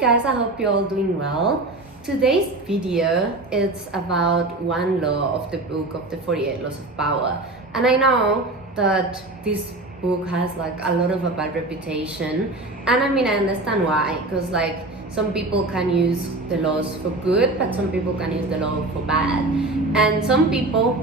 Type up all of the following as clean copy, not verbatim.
guys, I hope you're all doing well. Today's video is about one law of the book of the 48 Laws of Power. And I know that this book has like a lot of a bad reputation. And I mean, I understand why, because like some people can use the laws for good, but some people can use the law for bad. And some people,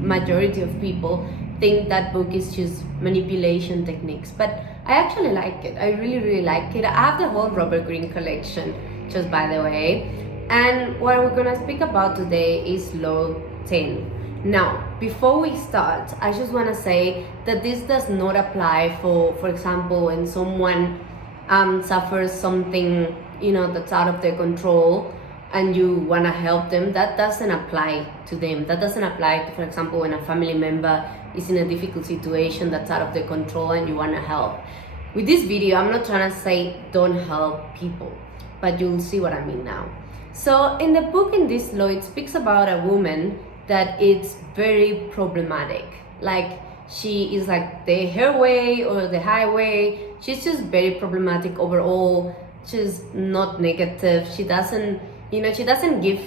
majority of people, think that book is just manipulation techniques, but I actually like it. I really like it. I have the whole Robert Greene collection, just by the way. And what we're gonna speak about today is Law 10. Now, before we start, I just wanna say that this does not apply for example, when someone suffers something, that's out of their control and you want to help them. That doesn't apply to them. That doesn't apply to, for example, when a family member is in a difficult situation that's out of their control and you want to help. With this video, I'm not trying to say don't help people, but you'll see what I mean now. So in the book, in this law, it speaks about a woman that it's very problematic. Like, she is like her way or the highway. She's just very problematic overall. She's not negative. She doesn't give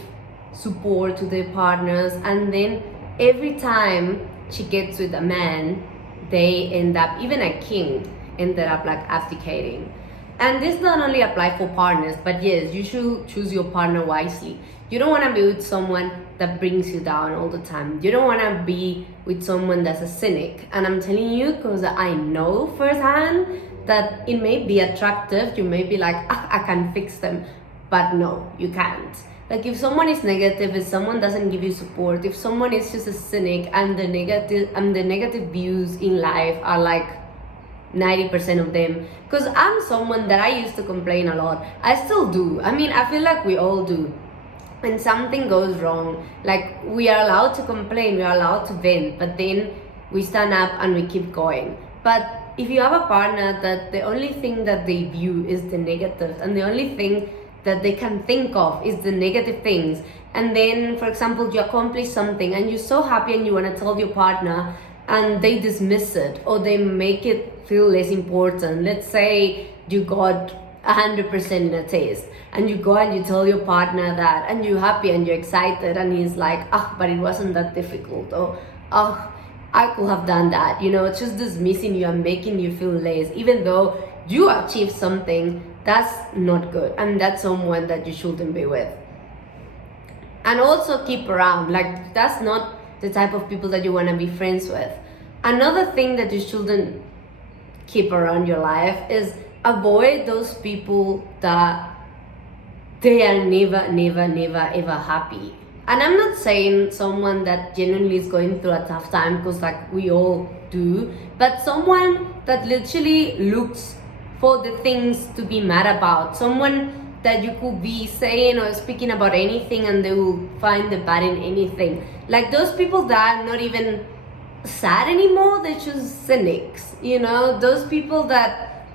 support to their partners, and then every time she gets with a man, they end up, even a king ended up like abdicating. And this not only apply for partners, but yes, you should choose your partner wisely. You don't want to be with someone that brings you down all the time. You don't want to be with someone that's a cynic. And I'm telling you, because I know firsthand that it may be attractive. You may be like, I can fix them. But no, you can't. Like, if someone is negative, if someone doesn't give you support, if someone is just a cynic and the negative views in life are like 90% of them, because I'm someone that I used to complain a lot. I still do. I mean, I feel like we all do. When something goes wrong, like, we are allowed to complain, we are allowed to vent, but then we stand up and we keep going. But if you have a partner that the only thing that they view is the negatives, and the only thing that they can think of is the negative things, and then, for example, you accomplish something and you're so happy and you want to tell your partner and they dismiss it or they make it feel less important. Let's say you got 100% in a test and you go and you tell your partner that, and you're happy and you're excited, and he's like, but it wasn't that difficult, or I could have done that. It's just dismissing you and making you feel less, even though you achieved something. That's not good, and that's someone that you shouldn't be with. And also keep around, like, that's not the type of people that you want to be friends with. Another thing that you shouldn't keep around your life is avoid those people that they are never ever happy. And I'm not saying someone that genuinely is going through a tough time, because like we all do, but someone that literally looks for the things to be mad about. Someone that you could be saying or speaking about anything and they will find the bad in anything. Like those people that are not even sad anymore, they're just cynics. Those people that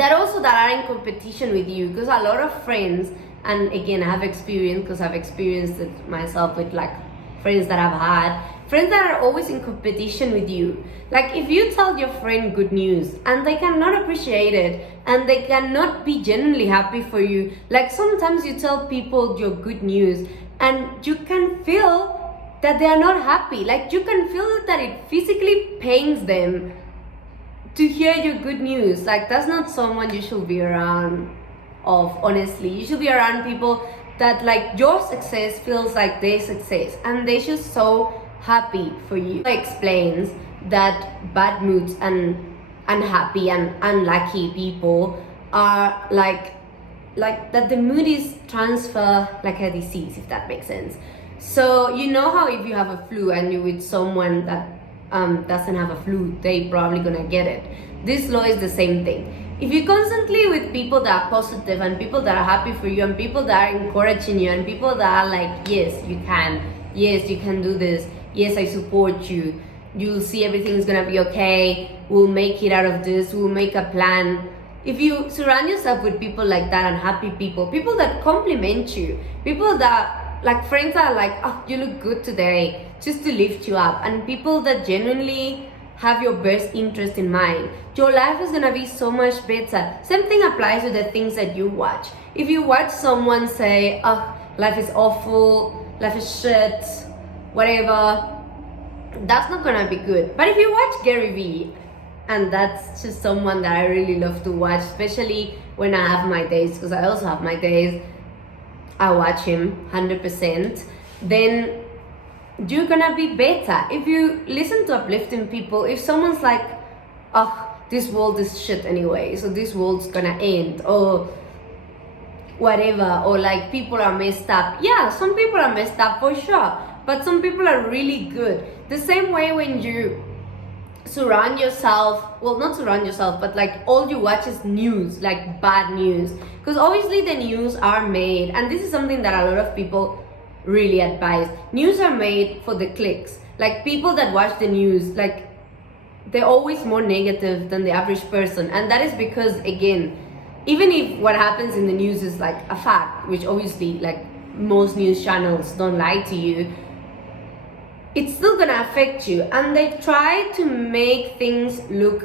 are in competition with you. Because a lot of friends, and again, I have experience, because I've experienced it myself with like friends that I've had, friends that are always in competition with you. Like, if you tell your friend good news and they cannot appreciate it and they cannot be genuinely happy for you, like sometimes you tell people your good news and you can feel that they are not happy. Like, you can feel that it physically pains them to hear your good news. Like, that's not someone you should be around of, honestly. You should be around people that like your success feels like their success and they're just so happy for you. It explains that bad moods and unhappy and unlucky people are like that the mood is transfer like a disease, if that makes sense. So how if you have a flu and you're with someone that doesn't have a flu, they probably gonna get it. This law is the same thing. If you're constantly with people that are positive and people that are happy for you and people that are encouraging you and people that are like, yes, you can do this, yes, I support you, you'll see everything's gonna be okay, we'll make it out of this, we'll make a plan. If you surround yourself with people like that and happy people that compliment you, people that, like, friends that are like, you look good today, just to lift you up, and people that genuinely have your best interest in mind, your life is gonna be so much better. Same thing applies to the things that you watch. If you watch someone say, oh, life is awful, life is shit, whatever, that's not gonna be good. But if you watch Gary Vee, and that's just someone that I really love to watch, especially when I have my days, because I also have my days, I watch him 100%, then you're gonna be better. If you listen to uplifting people, if someone's like, oh, this world is shit anyway, so this world's gonna end, or whatever, or like people are messed up. Yeah, some people are messed up for sure, but some people are really good. The same way when you surround yourself, well, not surround yourself, but like all you watch is news, like bad news, because obviously the news are made, and this is something that a lot of people really advise. News are made for the clicks. Like people that watch the news, like they're always more negative than the average person, and that is because, again, even if what happens in the news is like a fact, which obviously like most news channels don't lie to you, it's still gonna affect you, and they try to make things look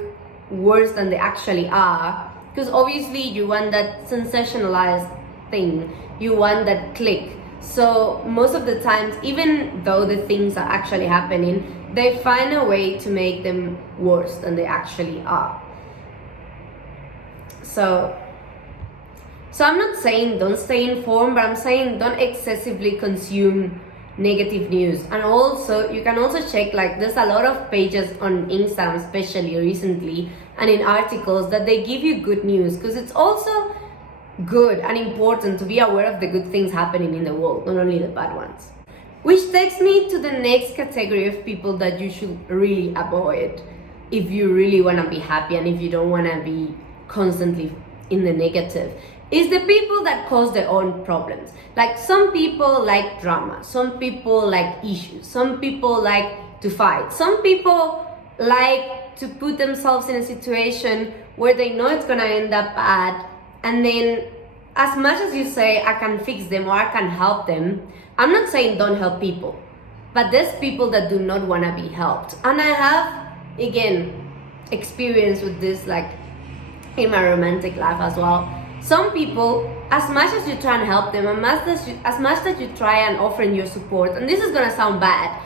worse than they actually are, because obviously you want that sensationalized thing, you want that click. So most of the times, even though the things are actually happening, they find a way to make them worse than they actually are. So I'm not saying don't stay informed, but I'm saying don't excessively consume negative news. And also, you can also check, like there's a lot of pages on Instagram, especially recently, and in articles that they give you good news, because it's also good and important to be aware of the good things happening in the world, not only the bad ones. Which takes me to the next category of people that you should really avoid if you really want to be happy and if you don't want to be constantly in the negative, is the people that cause their own problems. Like some people like drama, some people like issues, some people like to fight, some people like to put themselves in a situation where they know it's gonna end up bad, and then as much as you say I can fix them or I can help them, I'm not saying don't help people, but there's people that do not want to be helped. And I have, again, experience with this, like in my romantic life as well. Some people, as much as you try and help them, as much as you try and offer your support, and this is gonna sound bad,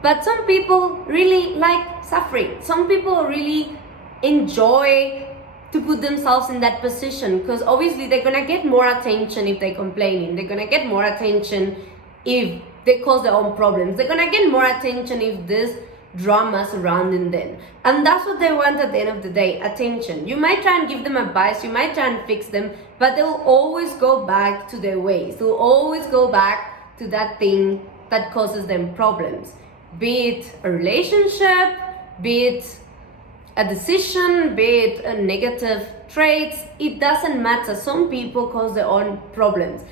but some people really like suffering. Some people really enjoy to put themselves in that position, because obviously they're gonna get more attention if they're complaining. They're gonna get more attention if they cause their own problems. They're gonna get more attention if there's drama surrounding them, and that's what they want at the end of the day, attention. You might try and give them advice, you might try and fix them, but they'll always go back to their ways. They'll always go back to that thing that causes them problems, be it a relationship, be it a decision, be it a negative traits. It doesn't matter. Some people cause their own problems.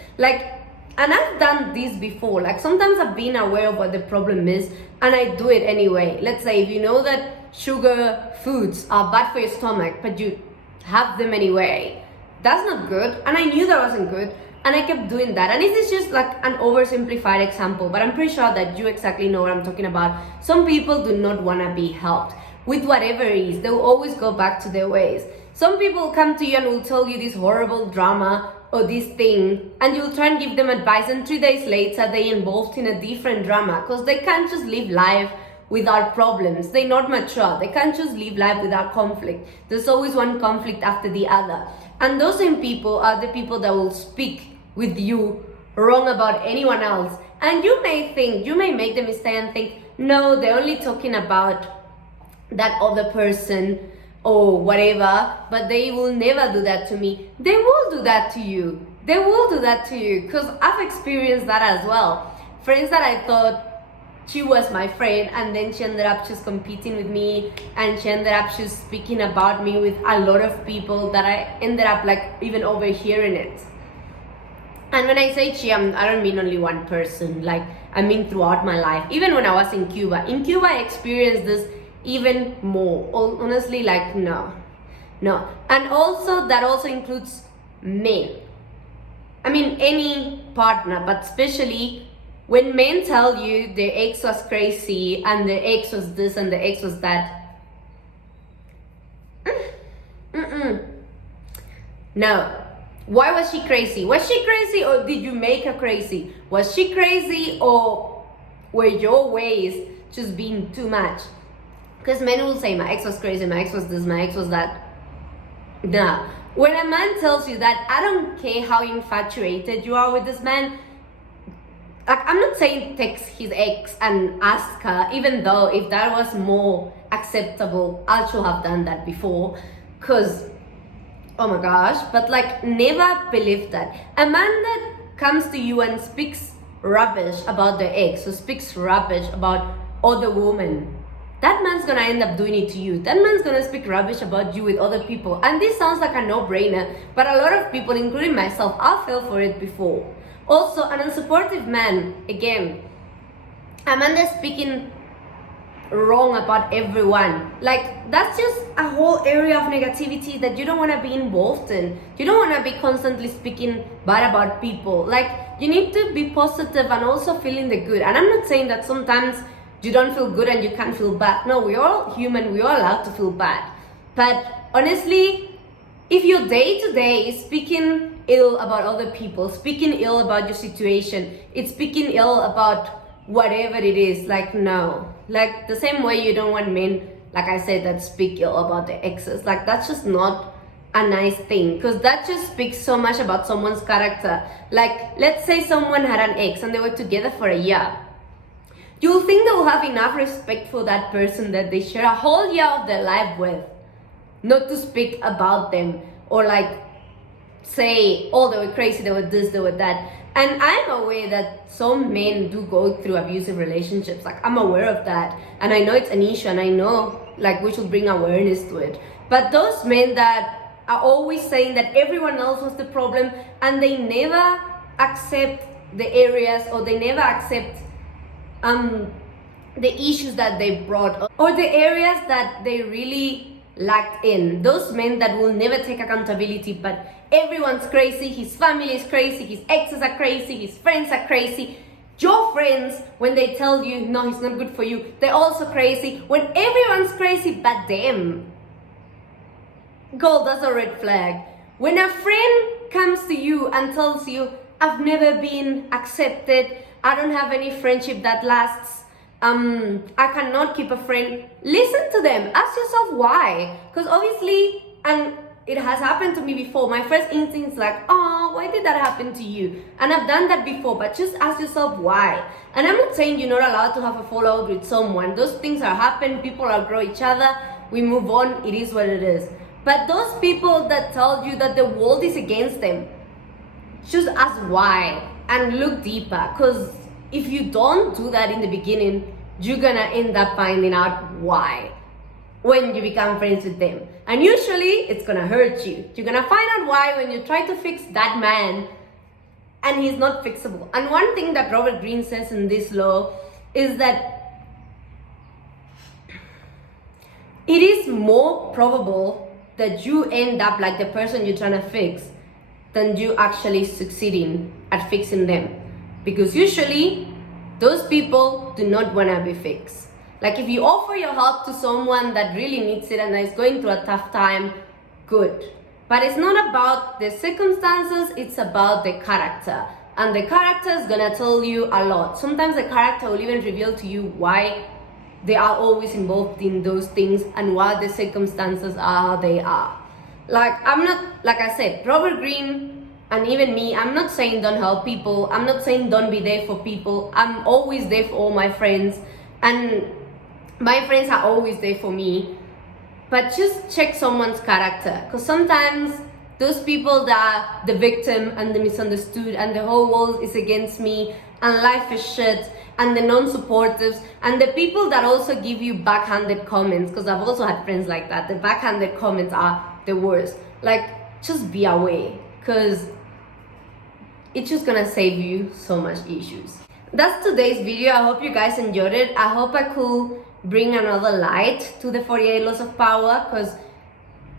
And I've done this before. Like sometimes I've been aware of what the problem is and I do it anyway. Let's say if you know that sugar foods are bad for your stomach, but you have them anyway, that's not good. And I knew that wasn't good, and I kept doing that. And this is just like an oversimplified example, but I'm pretty sure that you exactly know what I'm talking about. Some people do not want to be helped with whatever it is. They will always go back to their ways. Some people will come to you and will tell you this horrible drama or this thing, and you'll try and give them advice, and 3 days later they're involved in a different drama, because they can't just live life without problems. They're not mature. They can't just live life without conflict. There's always one conflict after the other. And those same people are the people that will speak with you wrong about anyone else. And you may make the mistake and think, no, they're only talking about that other person or whatever, but they will never do that to me. They will do that to you. They will do that to you, because I've experienced that as well. Friends that I thought she was my friend, and then she ended up just competing with me, and she ended up just speaking about me with a lot of people that I ended up like even overhearing it. And when I say she, I don't mean only one person. Like I mean throughout my life. Even when I was in Cuba. In Cuba I experienced this even more. Honestly, like no. And also that also includes men. I mean any partner, but especially when men tell you their ex was crazy and their ex was this and their ex was that, Mm-mm. No. Why was she crazy? Was she crazy or did you make her crazy? Was she crazy or were your ways just being too much? Because men will say, my ex was crazy, my ex was this, my ex was that. Nah. When a man tells you that, I don't care how infatuated you are with this man. Like, I'm not saying text his ex and ask her, even though if that was more acceptable, I should have done that before. Because, oh my gosh, but like, never believe that. A man that comes to you and speaks rubbish about their ex, or speaks rubbish about other women, that man's gonna end up doing it to you. That man's gonna speak rubbish about you with other people. And this sounds like a no-brainer, but a lot of people, including myself, I fell for it before. Also, an unsupportive man, again, a man that's speaking wrong about everyone. Like, that's just a whole area of negativity that you don't want to be involved in. You don't want to be constantly speaking bad about people. Like, you need to be positive and also feeling the good. And I'm not saying that sometimes you don't feel good and you can't feel bad. No, we're all human, we're all allowed to feel bad. But honestly, if you're day to day is speaking ill about other people, speaking ill about your situation, it's speaking ill about whatever it is, like, no. Like, the same way you don't want men, like I said, that speak ill about their exes. Like, that's just not a nice thing, because that just speaks so much about someone's character. Like, let's say someone had an ex and they were together for a year. You'll think they'll have enough respect for that person that they share a whole year of their life with, not to speak about them or like say, oh, they were crazy, they were this, they were that. And I'm aware that some men do go through abusive relationships. Like, I'm aware of that, and I know it's an issue, and I know like we should bring awareness to it. But those men that are always saying that everyone else was the problem, and they never accept the areas, or they never accept the issues that they brought, or the areas that they really lacked in. Those men that will never take accountability, but everyone's crazy, his family is crazy, his exes are crazy, his friends are crazy. Your friends, when they tell you, no, he's not good for you, they're also crazy. When everyone's crazy but them. Girl, that's a red flag. When a friend comes to you and tells you, I've never been accepted, I don't have any friendship that lasts, I cannot keep a friend, listen to them. Ask yourself why. Because obviously, and it has happened to me before, my first instinct is like, oh, why did that happen to you? And I've done that before, but just ask yourself why. And I'm not saying you're not allowed to have a fallout with someone. Those things are happen, people outgrow each other, we move on, it is what it is. But those people that tell you that the world is against them, just ask why and look deeper. Because if you don't do that in the beginning, you're gonna end up finding out why when you become friends with them. And usually it's gonna hurt you. You're gonna find out why when you try to fix that man and he's not fixable. And one thing that Robert Greene says in this law is that it is more probable that you end up like the person you're trying to fix than you actually succeeding at fixing them. Because usually those people do not want to be fixed. Like, if you offer your help to someone that really needs it and is going through a tough time, good. But it's not about the circumstances, it's about the character. And the character is gonna tell you a lot. Sometimes the character will even reveal to you why they are always involved in those things and why the circumstances are how they are. Like, I'm not, like I said, Robert Greene and even me, I'm not saying don't help people. I'm not saying don't be there for people. I'm always there for all my friends. And my friends are always there for me. But just check someone's character. Because sometimes those people that are the victim and the misunderstood and the whole world is against me and life is shit and the non-supportives and the people that also give you backhanded comments, because I've also had friends like that. The backhanded comments are the worst. Like, just be aware, because it's just gonna save you so much issues. That's today's video. I hope you guys enjoyed it. I hope I could bring another light to the 48 laws of power, because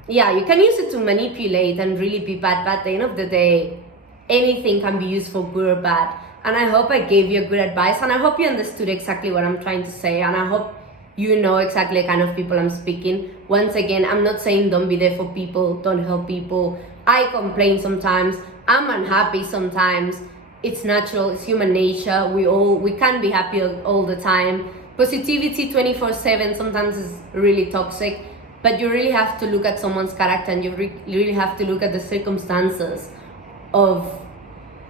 yeah, you can use it to manipulate and really be bad, but at the end of the day, anything can be used for good or bad. And I hope I gave you good advice, and I hope you understood exactly what I'm trying to say, and I hope you know exactly the kind of people I'm speaking. Once again, I'm not saying don't be there for people, don't help people. I complain sometimes, I'm unhappy sometimes. It's natural, it's human nature. We can't be happy all the time. Positivity 24/7 sometimes is really toxic, but you really have to look at someone's character, and you really have to look at the circumstances of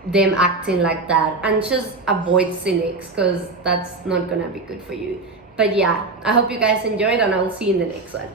them acting like that, and just avoid cynics, because that's not gonna be good for you. But yeah, I hope you guys enjoyed, and I will see you in the next one.